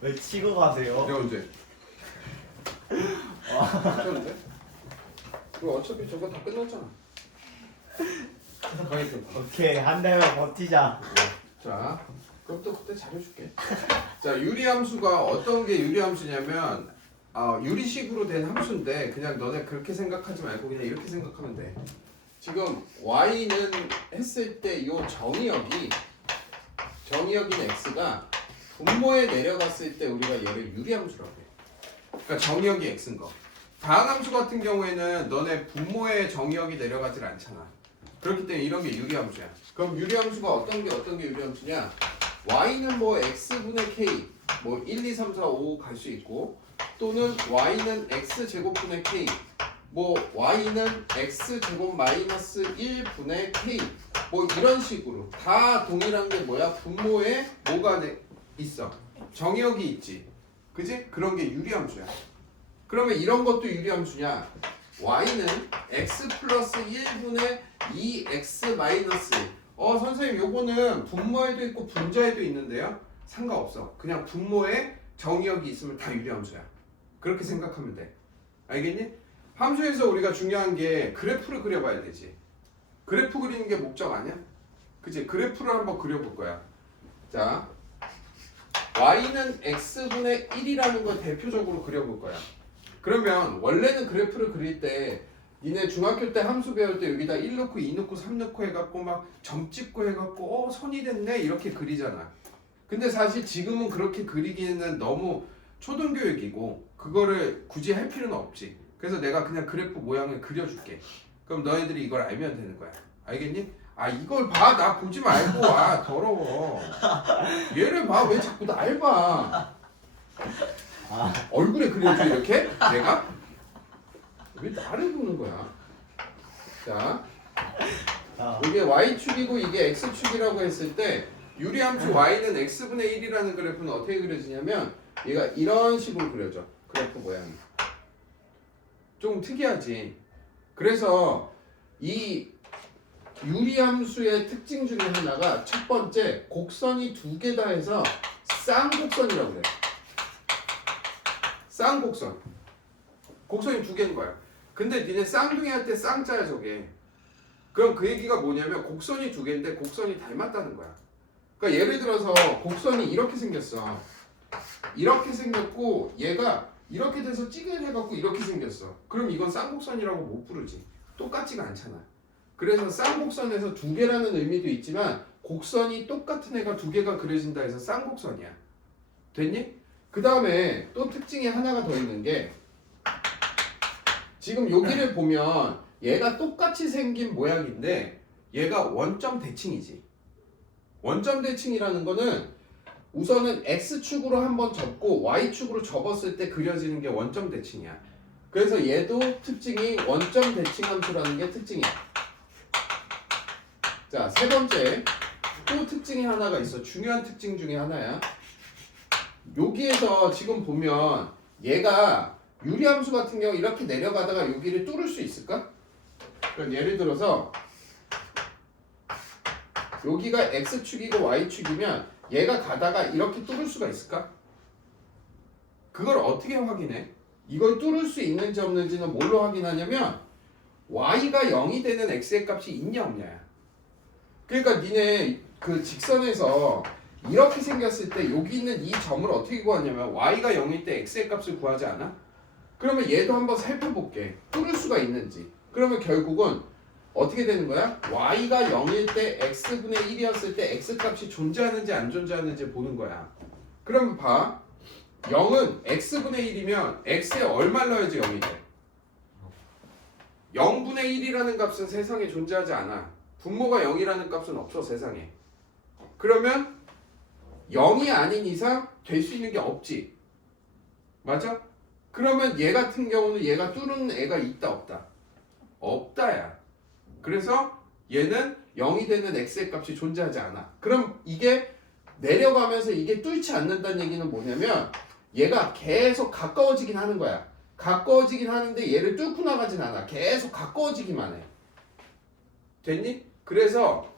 왜 치고 가세요? 내가 언제? 괜찮은데? 그럼 어차피 저거 다 끝났잖아. 가만히 좀 봐. 오케이 한 달만 버티자. 자, 그럼 또 그때 잘해줄게. 자, 유리함수가 어떤 게 유리함수냐면 유리식으로 된 함수인데 그냥 너네 그렇게 생각하지 말고 그냥 이렇게 생각하면 돼. 지금 y는 했을 때 이 정의역인 x가 분모에 내려갔을 때 우리가 얘를 유리함수라고 해. 그러니까 정의역이 x인 거. 다항함수 같은 경우에는 너네 분모에 정의역이 내려가질 않잖아. 그렇기 때문에 이런 게 유리함수야. 그럼 유리함수가 어떤 게 유리함수냐? y는 뭐 x분의 k 뭐 1, 2, 3, 4, 5 갈 수 있고 또는 y는 x제곱분의 k 뭐 y는 x제곱 마이너스 1분의 k 뭐 이런 식으로 다 동일한 게 뭐야? 분모에 뭐가 있어? 정의역이 있지. 그지? 그런 게 유리함수야. 그러면 이런 것도 유리함수냐? y는 x 플러스 1분의 2x 마이너스 선생님 요거는 분모에도 있고 분자에도 있는데요? 상관없어. 그냥 분모에 정의역이 있으면 다 유리함수야. 그렇게 생각하면 돼. 알겠니? 함수에서 우리가 중요한 게 그래프를 그려봐야 되지. 그래프 그리는 게 목적 아니야? 그치? 그래프를 한번 그려볼 거야. 자, y는 x분의 1이라는 걸 대표적으로 그려볼 거야. 그러면 원래는 그래프를 그릴 때 니네 중학교 때 함수 배울 때 여기다 1 넣고 2 넣고 3 넣고 해갖고 막 점 찍고 해갖고 선이 됐네 이렇게 그리잖아. 근데 사실 지금은 그렇게 그리기는 너무 초등교육이고 그거를 굳이 할 필요는 없지. 그래서 내가 그냥 그래프 모양을 그려줄게. 그럼 너희들이 이걸 알면 되는 거야. 알겠니? 이걸 봐. 나 보지 말고. 더러워. 얘를 봐. 왜 자꾸 날 봐. 얼굴에 그려줘 이렇게? 내가? 왜 나를 보는 거야? 자, 이게 y축이고 이게 x축이라고 했을 때 유리함수 y는 x분의 1이라는 그래프는 어떻게 그려지냐면 얘가 이런 식으로 그려져. 그래프 모양이. 좀 특이하지. 그래서 이 유리함수의 특징 중에 하나가 첫 번째 곡선이 두 개다 해서 쌍곡선이라고 그래. 쌍곡선. 곡선이 두 개인 거야. 근데 니네 쌍둥이 할 때 쌍자야 저게. 그럼 그 얘기가 뭐냐면 곡선이 두 개인데 곡선이 닮았다는 거야. 그러니까 예를 들어서 곡선이 이렇게 생겼어. 이렇게 생겼고 얘가 이렇게 돼서 찌그해갖고 이렇게 생겼어. 그럼 이건 쌍곡선이라고 못 부르지. 똑같지가 않잖아. 그래서 쌍곡선에서 두 개라는 의미도 있지만 곡선이 똑같은 애가 두 개가 그려진다 해서 쌍곡선이야. 됐니? 그 다음에 또 특징이 하나가 더 있는 게 지금 여기를 보면 얘가 똑같이 생긴 모양인데 얘가 원점 대칭이지. 원점 대칭이라는 거는 우선은 x축으로 한번 접고 y축으로 접었을 때 그려지는 게 원점 대칭이야. 그래서 얘도 특징이 원점 대칭 함수라는 게 특징이야. 자, 세 번째 또 특징이 하나가 있어. 중요한 특징 중에 하나야. 여기에서 지금 보면 얘가 유리함수 같은 경우 이렇게 내려가다가 여기를 뚫을 수 있을까? 그럼 예를 들어서 여기가 x축이고 y축이면 얘가 가다가 이렇게 뚫을 수가 있을까? 그걸 어떻게 확인해? 이걸 뚫을 수 있는지 없는지는 뭘로 확인하냐면 y가 0이 되는 x의 값이 있냐 없냐야. 그러니까 니네 그 직선에서 이렇게 생겼을 때 여기 있는 이 점을 어떻게 구하냐면 y가 0일 때 x의 값을 구하지 않아? 그러면 얘도 한번 살펴볼게. 뚫을 수가 있는지. 그러면 결국은 어떻게 되는 거야? y가 0일 때 x분의 1이었을 때 x값이 존재하는지 안 존재하는지 보는 거야. 그러면 봐. 0은 x분의 1이면 x에 얼마 넣어야지 0이 돼? 0분의 1이라는 값은 세상에 존재하지 않아. 분모가 0이라는 값은 없어 세상에. 그러면 0이 아닌 이상 될 수 있는 게 없지. 맞아? 그러면 얘 같은 경우는 얘가 뚫는 애가 있다 없다? 없다야. 그래서 얘는 0이 되는 x의 값이 존재하지 않아. 그럼 이게 내려가면서 이게 뚫지 않는다는 얘기는 뭐냐면 얘가 계속 가까워지긴 하는 거야. 가까워지긴 하는데 얘를 뚫고 나가진 않아. 계속 가까워지기만 해. 됐니? 그래서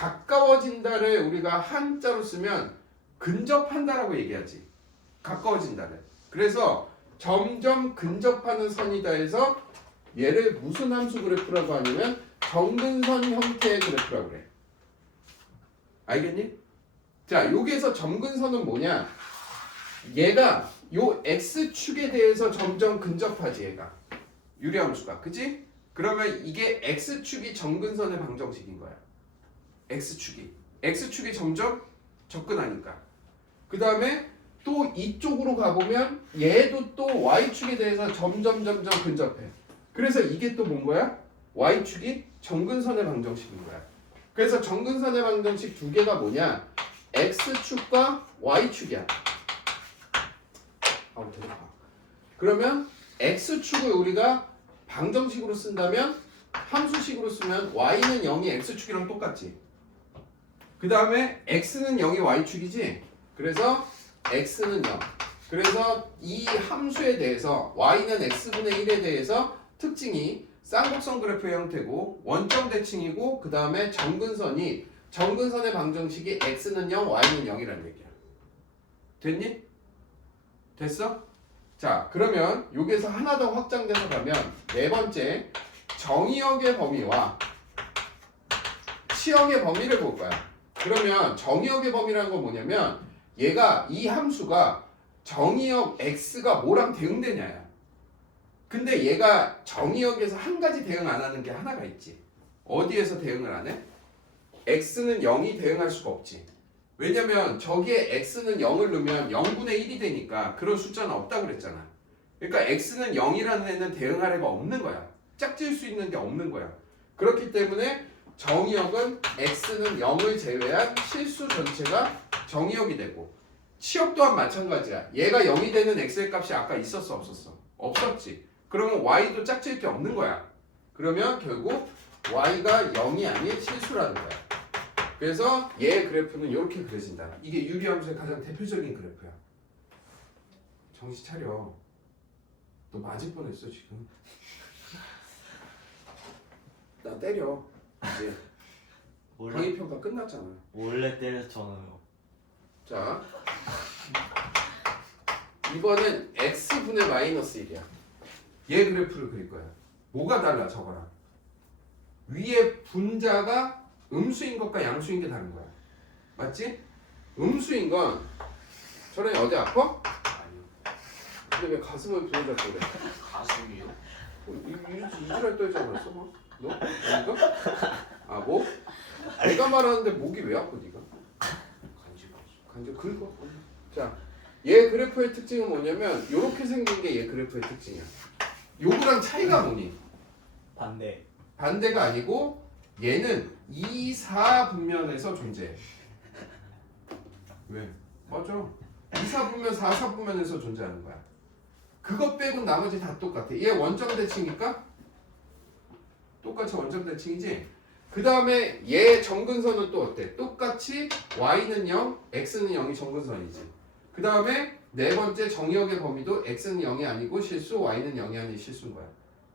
가까워진다를 우리가 한자로 쓰면 근접한다라고 얘기하지. 가까워진다를. 그래서 점점 근접하는 선이다 해서 얘를 무슨 함수 그래프라고 하냐면 점근선 형태의 그래프라고 그래. 알겠니? 자, 여기에서 점근선은 뭐냐? 얘가 요 x축에 대해서 점점 근접하지 얘가. 유리함수가. 그치? 그러면 이게 x축이 점근선의 방정식인 거야. x축이 점점 접근하니까. 그 다음에 또 이쪽으로 가보면 얘도 또 y축에 대해서 점점 근접해. 그래서 이게 또 뭔 거야? y축이 점근선의 방정식인 거야. 그래서 점근선의 방정식 두 개가 뭐냐? x축과 y축이야. 그러면 x축을 우리가 방정식으로 쓴다면 함수식으로 쓰면 y는 0이 x축이랑 똑같지. 그 다음에 x는 0이 y축이지. 그래서 x는 0. 그래서 이 함수에 대해서 y는 x분의 1에 대해서 특징이 쌍곡선 그래프의 형태고 원점 대칭이고 그 다음에 점근선의 방정식이 x는 0, y는 0이라는 얘기야. 됐니? 됐어? 자, 그러면 여기에서 하나 더 확장돼서 가면 네 번째 정의역의 범위와 치역의 범위를 볼 거야. 그러면 정의역의 범위라는 건 뭐냐면 얘가 이 함수가 정의역 x가 뭐랑 대응되냐야. 근데 얘가 정의역에서 한 가지 대응 안 하는 게 하나가 있지. 어디에서 대응을 안 해? x는 0이 대응할 수가 없지. 왜냐면 저기에 x는 0을 넣으면 0분의 1이 되니까 그런 숫자는 없다고 그랬잖아. 그러니까 x는 0이라는 애는 대응할 애가 없는 거야. 짝질 수 있는 게 없는 거야. 그렇기 때문에 정의역은 x는 0을 제외한 실수 전체가 정의역이 되고 치역 또한 마찬가지야. 얘가 0이 되는 x의 값이 아까 있었어 없었어? 없었지. 그러면 y도 짝질 게 없는 거야. 그러면 결국 y가 0이 아닌 실수라는 거야. 그래서 얘 그래프는 이렇게 그려진다. 이게 유리함수의 가장 대표적인 그래프야. 정신 차려. 너 맞을 뻔했어 지금. 나 때려. 이제 강의평가 끝났잖아. 원래 때렸잖아요. 자, 이번엔 x분의 마이너스 1이야. 얘 그래프를 그릴 거야. 뭐가 달라 저거랑? 위에 분자가 음수인 것과 양수인 게 다른 거야. 맞지? 음수인 건 저런이 어디 아파? 아니요. 근데 왜 가슴을 부여잡고 그래? 가슴이요? 이지랄 떨지 않았어? 뭐? 너? 네가? 아 뭐? 내가 말하는데 목이 왜 아파 네가? 간지 긁어. 자, 얘 그래프의 특징은 뭐냐면 요렇게 생긴 게 얘 그래프의 특징이야. 요거랑 차이가 뭐니? 반대가 아니고 얘는 2, 4 분면에서 존재해. 왜? 맞아. 2, 4 분면, 4, 4 분면에서 존재하는 거야. 그것 빼고 나머지 다 똑같아. 얘 원점 대칭이니까 똑같이 원점 대칭이지. 그 다음에 얘 점근선은 또 어때? 똑같이 y는 0, x는 0이 점근선이지. 그 다음에 네 번째 정의역의 범위도 x는 0이 아니고 실수, y는 0이 아닌 실수인 거야.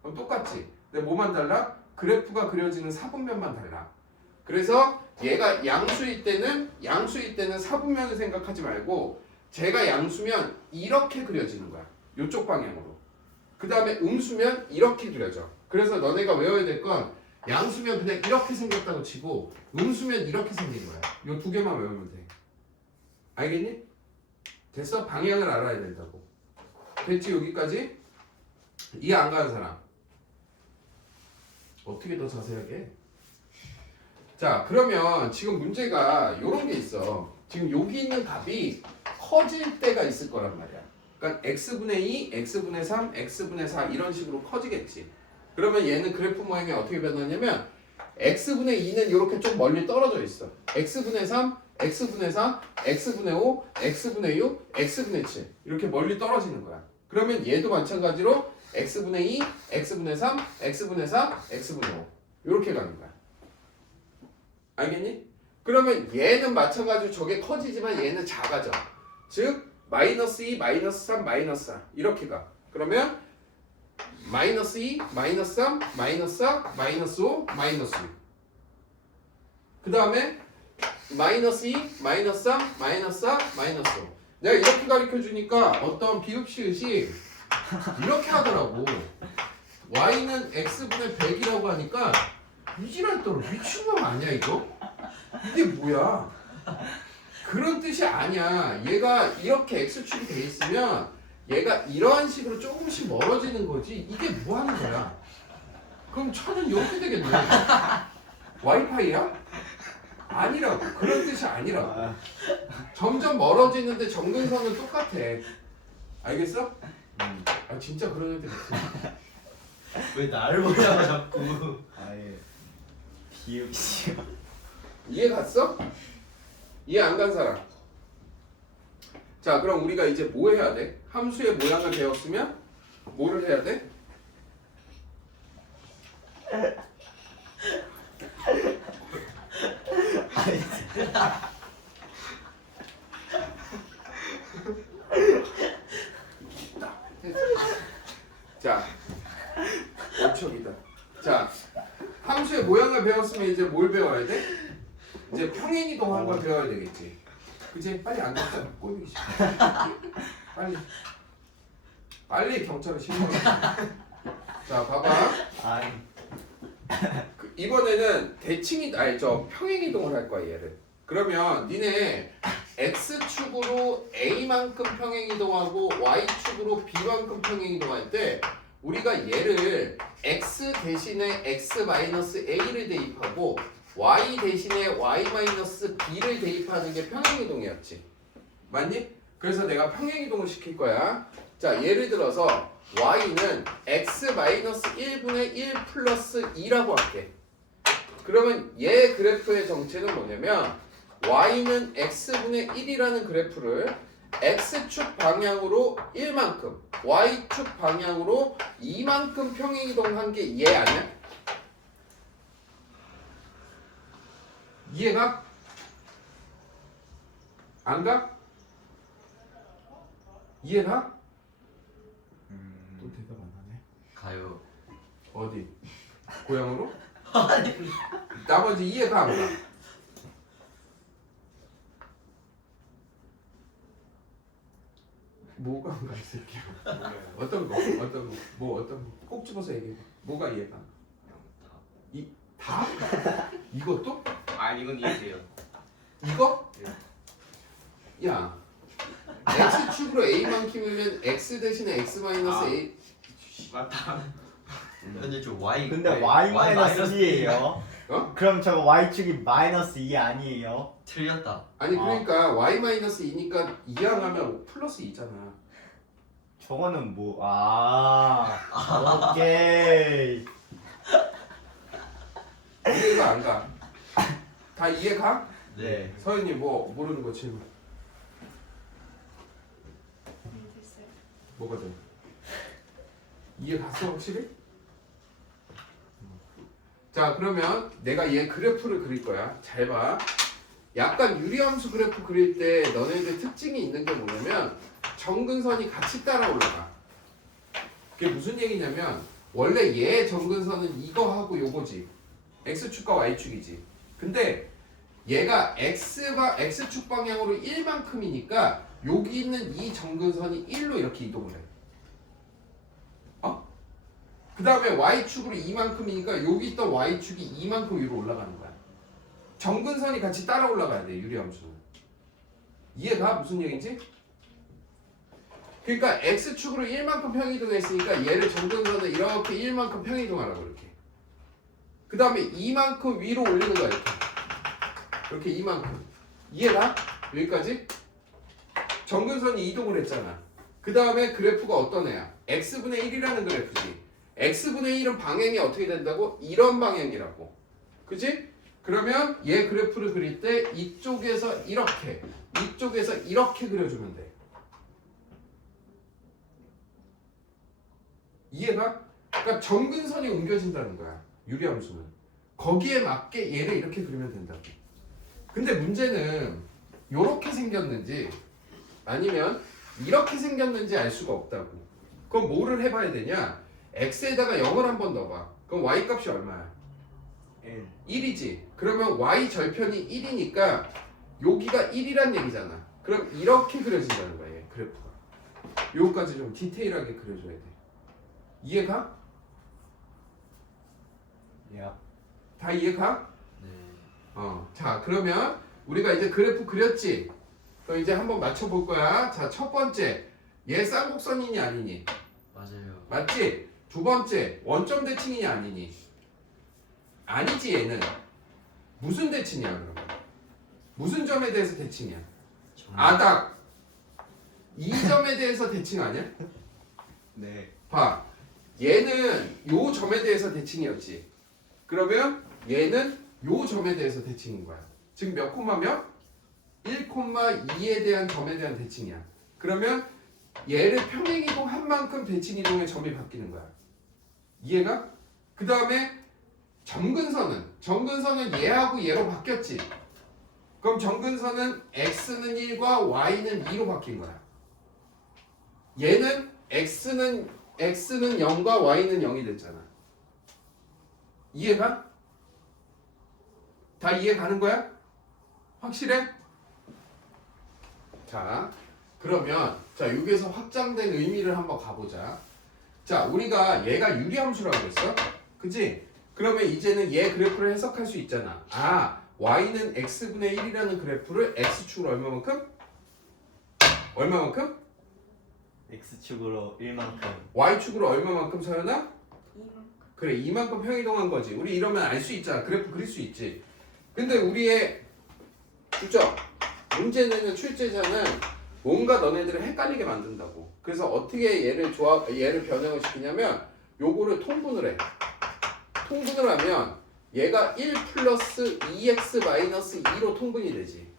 그럼 똑같지. 근데 뭐만 달라? 그래프가 그려지는 사분면만 달라. 그래서 얘가 양수일 때는 사분면을 생각하지 말고 제가 양수면 이렇게 그려지는 거야. 이쪽 방향으로. 그 다음에 음수면 이렇게 그려져. 그래서 너네가 외워야 될 건 양수면 그냥 이렇게 생겼다고 치고 음수면 이렇게 생긴 거야. 이 두 개만 외우면 돼. 알겠니? 됐어? 방향을 알아야 된다고. 됐지 여기까지? 이해 안 가는 사람? 어떻게 더 자세하게 해? 자, 그러면 지금 문제가 이런 게 있어. 지금 여기 있는 값이 커질 때가 있을 거란 말이야. 그러니까 x분의 2, x분의 3, x분의 4 이런 식으로 커지겠지. 그러면 얘는 그래프 모양이 어떻게 변하냐면 x분의 2는 이렇게 좀 멀리 떨어져 있어. x분의 3, x분의 4, x분의 5, x분의 6, x분의 7 이렇게 멀리 떨어지는 거야. 그러면 얘도 마찬가지로 x분의 2, x분의 3, x분의 4, x분의 5 이렇게 가는 거야. 알겠니? 그러면 얘는 마찬가지로 저게 커지지만 얘는 작아져. 즉 마이너스 2, 마이너스 3, 마이너스 4 이렇게 가. 그러면 마이너스 2, 마이너스 3, 마이너스 4, 마이너스 5, 마이너스 6. 그 다음에 마이너스 2, 마이너스 3, 마이너스 4, 마이너스 5. 내가 이렇게 가르쳐 주니까 어떤 비읍시읒이 이렇게 하더라고. y는 x분의 100이라고 하니까 이지랄 떨어. 미친놈 아니야 이거? 이게 뭐야? 그런 뜻이 아니야. 얘가 이렇게 x축이 돼 있으면 얘가 이러한 식으로 조금씩 멀어지는 거지. 이게 뭐 하는 거야? 그럼 천은 이렇게 되겠네. 와이파이야? 아니라고. 그런 뜻이 아니라고. 점점 멀어지는데 정근선은 똑같아. 알겠어? 아 진짜 그런 애들 있어. 왜 나를 보냐고 자꾸. 아예 비읍시오. 이해 갔어? 이해 안 간 사람? 자 그럼 우리가 이제 뭐 해야 돼? 함수의 모양을 배웠으면 뭐를 해야 돼? 자, 5척이다. 자, 함수의 모양을 배웠으면 이제 뭘 배워야 돼? 이제 평행이동한 걸 배워야 되겠지. 그치? 빨리 안 갔다 꼴보기 싫어. 빨리 경찰에 신고해. 자, 봐봐. 아이 이번에는 평행이동을 할 거야 얘를. 그러면 니네 x축으로 a만큼 평행이동하고 y축으로 b만큼 평행이동할 때 우리가 얘를 x 대신에 x-a를 대입하고 y 대신에 y-b를 대입하는 게 평행이동이었지. 맞니? 그래서 내가 평행이동을 시킬 거야. 자 예를 들어서 y는 x-1분의 1 플러스 2라고 할게. 그러면 얘 그래프의 정체는 뭐냐면 y는 x분의 1이라는 그래프를 x축 방향으로 1만큼 y축 방향으로 2만큼 평행이동한 게 얘 아니야? 이해가? 안 가? 이해가? 또 대답 안 하네. 가요. 어디? 고향으로? 나머지 이해가 안 가? 뭐가 안 가 이 새끼야? 어떤 거? 어떤 거? 꼭 집어서 얘기해. 뭐가 이해가 안 가? 이 다? 이것도? 아 이건 이해돼요. 이거? 야, x축으로 a만큼이면 x 대신에 x 마이너스 a. 맞다. 근데 저 y. 근데 y 마이너스 2예요. 어? 그럼 저거 y축이 마이너스 2 아니에요? 틀렸다. 아니 그러니까 y 마이너스 2니까 2항하면 플러스 2잖아. 저거는 뭐 오케이. 이해가 안 가? 다 이해가? 네. 서현이 뭐 모르는 거 질문. 됐어요. 뭐가 돼? 이해 갔어 확실히? 자 그러면 내가 얘 그래프를 그릴 거야. 잘 봐. 약간 유리함수 그래프 그릴 때 너네들 특징이 있는 게 뭐냐면 정근선이 같이 따라 올라가. 그게 무슨 얘기냐면 원래 얘 정근선은 이거하고 요거지. x축과 y축이지. 근데 얘가 x축 방향으로 1만큼이니까 여기 있는 이 정근선이 1로 이렇게 이동을 해. 그 다음에 y축으로 2만큼이니까 여기 있던 y축이 2만큼 위로 올라가는 거야. 정근선이 같이 따라 올라가야 돼 유리함수는. 이해가? 무슨 얘기인지? 그러니까 x축으로 1만큼 평이동했으니까 얘를 정근선을 이렇게 1만큼 평이동하라고 이렇게. 그 다음에 2만큼 위로 올리는 거야 이렇게 2만큼. 이해가? 여기까지? 정근선이 이동을 했잖아. 그 다음에 그래프가 어떤 애야? x분의 1이라는 그래프지. x분의 1은 방향이 어떻게 된다고? 이런 방향이라고. 그치? 그러면 얘 그래프를 그릴 때 이쪽에서 이렇게 이쪽에서 이렇게 그려주면 돼. 이해가? 그러니까 정근선이 옮겨진다는 거야 유리함수는. 거기에 맞게 얘를 이렇게 그리면 된다고. 근데 문제는 이렇게 생겼는지 아니면 이렇게 생겼는지 알 수가 없다고. 그럼 뭐를 해봐야 되냐? x에다가 0을 한 번 넣어봐. 그럼 y 값이 얼마야? 1. 1이지. 그러면 y 절편이 1이니까 여기가 1이란 얘기잖아. 그럼 이렇게 그려진다는 거야, 얘 그래프가. 요거까지 좀 디테일하게 그려줘야 돼. 이해가? 야. 다 이해가? 네. 자, 그러면 우리가 이제 그래프 그렸지? 그럼 이제 한번 맞춰볼 거야. 자, 첫 번째. 얘 쌍곡선이니 아니니? 맞아요. 맞지? 두 번째. 원점 대칭이니 아니니? 아니지, 얘는. 무슨 대칭이야, 그러면? 무슨 점에 대해서 대칭이야? 딱! 이 점에 대해서 대칭 아니야? 네. 봐. 얘는 요 점에 대해서 대칭이었지. 그러면 얘는 요 점에 대해서 대칭인 거야. 지금 몇 콤마며? 1,2에 대한 점에 대한 대칭이야. 그러면 얘를 평행이동한 만큼 대칭이동의 점이 바뀌는 거야. 이해가? 그 다음에 점근선은 얘하고 얘로 바뀌었지. 그럼 점근선은 x는 1과 y는 2로 바뀐 거야. 얘는 x는 0과 y는 0이 됐잖아. 이해가? 다 이해 가는 거야? 확실해? 자, 그러면 자 여기에서 확장된 의미를 한번 가보자. 자, 우리가 얘가 유리함수라고 했어, 그치? 그러면 이제는 얘 그래프를 해석할 수 있잖아. y는 x분의 1이라는 그래프를 x축으로 얼마만큼? 얼마만큼? X축으로 1만큼. y축으로 얼마만큼 서연아? 2만큼. 그래, 이만큼 평이동한 거지. 우리 이러면 알 수 있잖아. 그래프 그릴 수 있지. 근데 우리의 문제 내는 출제자는 뭔가 너네들을 헷갈리게 만든다고. 그래서 어떻게 얘를 변형을 시키냐면 요거를 통분을 해. 통분을 하면 얘가 1 플러스 2x 마이너스 2로 통분이 되지.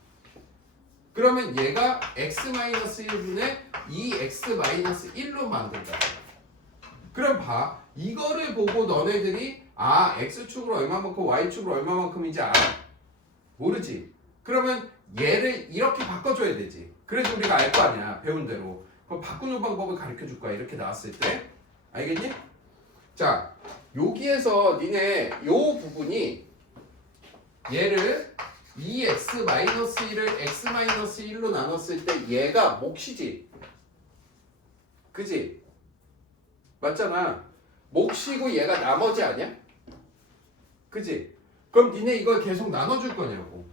그러면 얘가 x 마이너스 1분의 2x 마이너스 1로 만든다. 그럼 봐. 이거를 보고 너네들이 x축으로 얼마만큼 y축으로 얼마만큼인지 알아? 모르지? 그러면 얘를 이렇게 바꿔줘야 되지. 그래서 우리가 알 거 아니야, 배운 대로. 그럼 바꾸는 방법을 가르쳐 줄 거야, 이렇게 나왔을 때. 알겠니? 자, 여기에서 니네 요 부분이 얘를 2x-1을 x-1로 나눴을 때 얘가 몫이지. 그지? 맞잖아. 몫이고 얘가 나머지 아니야? 그지? 그럼 니네 이걸 계속 나눠줄 거냐고.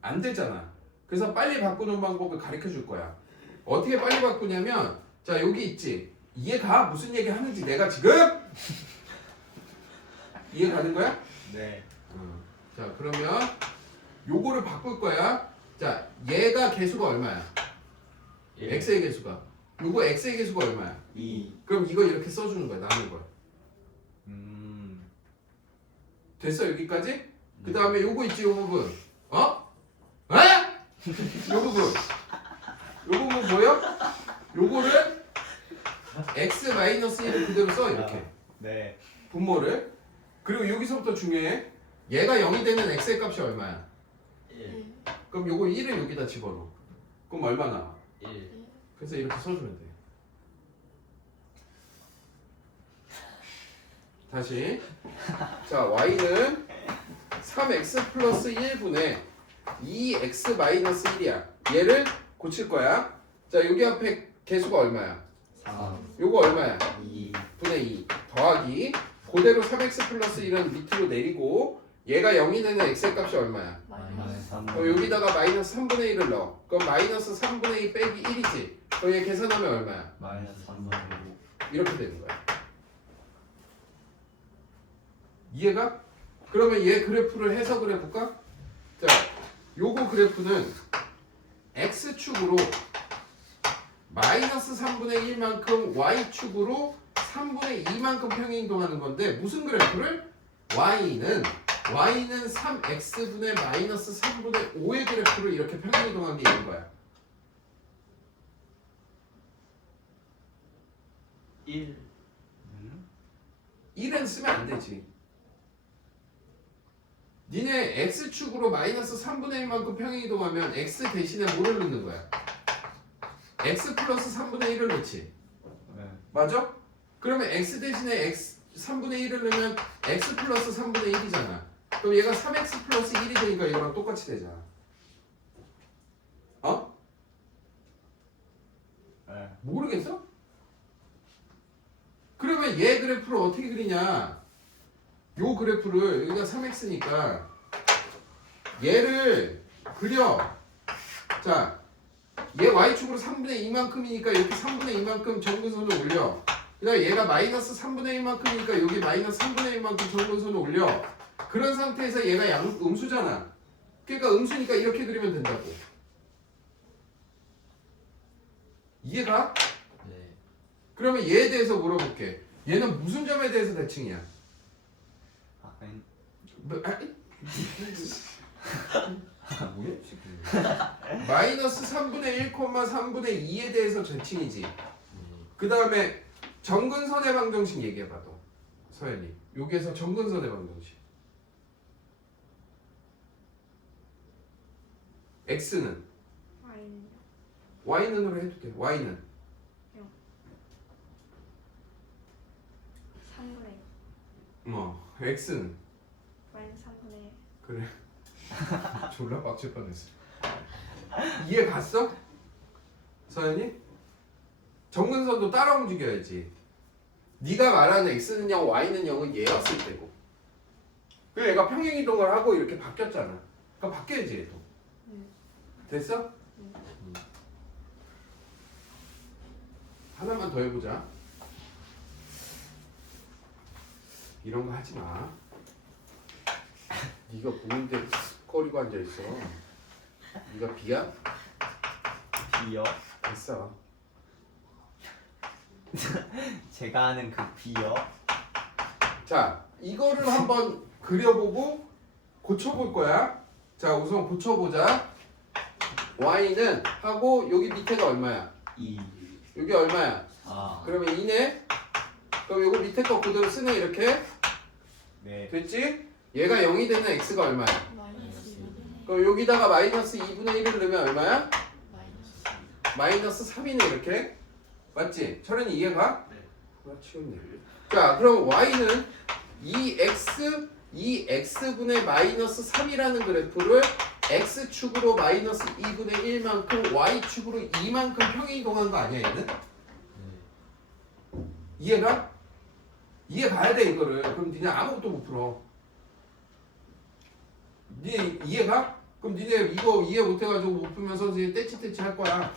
안 되잖아. 그래서 빨리 바꾸는 방법을 가르쳐 줄 거야. 어떻게 빨리 바꾸냐면, 자, 여기 있지? 이해가? 무슨 얘기 하는지 내가 지금? 이해 가는 거야? 네. 자, 그러면 요거를 바꿀 거야. 자, 얘가 개수가 얼마야? x의 개수가. 요거 x의 개수가 얼마야? 2. 그럼 이거 이렇게 써주는 거야. 나눈 거야. 됐어, 여기까지? 그 다음에 요거 있지, 요 부분. 어? 요 부분. 요 부분 뭐야? 요거를 x-1을 그대로 써, 이렇게. 네. 분모를. 그리고 여기서부터 중요해. 얘가 0이 되는 x의 값이 얼마야? 1. 그럼 요거 1을 여기다 집어넣어. 그럼 얼마 나와? 1. 그래서 이렇게 써주면 돼. 다시. 자, y는 3x 플러스 1분의 2x 마이너스 1이야. 얘를 고칠 거야. 자, 여기 앞에 개수가 얼마야? 3. 요거 얼마야? 2. 분의 2 더하기 그대로 3x 플러스 1은 밑으로 내리고 얘가 0이 되는 x의 값이 얼마야? 마이너스 3. 여기다가 마이너스 3분의 1을 넣어. 그럼 마이너스 3분의 2 빼기 1이지. 그럼 얘 계산하면 얼마야? 마이너스 3분의 5. 이렇게 되는 거야. 이해가? 그러면 얘 그래프를 해석을 해볼까? 자, 요거 그래프는 x축으로 마이너스 3분의 1만큼 y축으로 3분의 2만큼 평행이동하는 건데 무슨 그래프를? y는 3x분의 마이너스 3분의 5의 그래프를 이렇게 평행이동한 게 있는 거야. 1. 1은 쓰면 안 되지. 니네 x축으로 마이너스 3분의 1만큼 평행이동하면 x 대신에 뭐를 넣는 거야? x 플러스 3분의 1을 넣지. 네. 맞아? 그러면 x 대신에 x 3분의 1을 넣으면 x 플러스 3분의 1이잖아. 그럼 얘가 3x 플러스 1이 되니까 이거랑 똑같이 되잖아. 어? 네. 모르겠어? 그러면 얘 그래프를 어떻게 그리냐? 요 그래프를 여기가 3x니까 얘를 그려. 자, 얘 y축으로 3분의 2만큼이니까 이렇게 3분의 2만큼 정근선을 올려. 그다음에 얘가 마이너스 3분의 1만큼이니까 여기 마이너스 3분의 1만큼 정근선을 올려. 그런 상태에서 얘가 음수잖아. 그러니까 음수니까 이렇게 그리면 된다고. 이해가? 네. 그러면 얘에 대해서 물어볼게. 얘는 무슨 점에 대해서 대칭이야? 아니. 뭐, 아니, 뭐야 지금? 마이너스 3분의 1, 3분의 2에 대해서 대칭이지. 네. 그 다음에 정근선의 방정식 얘기해봐 너 서연이. 여기에서 정근선의 방정식. x는 Y는요? y는으로 해도 돼. y는 3분의 x는 마이너스 3분의 그래. 졸라 빡칠 뻔했어. 이해 갔어? 서연이? 정근선도 따라 움직여야지. 네가 말하는 x는 0, y는 0은 얘였을 때고. 그래서 얘가 평행이동을 하고 이렇게 바뀌었잖아. 그러니까 바뀌어야지 얘도. 됐어? 하나만 더 해보자. 이런 거 하지 마. 네가 보는데 꺼리고 앉아 있어. 네가 B야? B요? 됐어. 제가 아는 그 B요? 자, 이거를 한번 그려보고 고쳐볼 거야. 자, 우선 고쳐보자. y는 하고 여기 밑에가 얼마야? 2. 여기 얼마야? 아. 그러면 2네. 그럼 요거 밑에 거 그대로 쓰네 이렇게. 네. 됐지? 얘가 0이 되는 x가 얼마야? 마이너스 그럼 여기다가 마이너스 2분의 1을 넣으면 얼마야? 마이너스 마이너스 3이네 이렇게. 맞지? 철현이 이해가? 네. 치웠네. 자, 그럼 y는 2x분의 마이너스 3이라는 그래프를 x축으로 마이너스 2분의 1만큼 y축으로 2만큼 평행이동한 거 아니야 얘는? 네. 이해가? 이해 가야 돼 이거를. 그럼 니네 아무것도 못 풀어. 니네 이해가? 그럼 니네 이거 이해 못해가지고 못 풀면 선생님 떼치떼치 할 거야.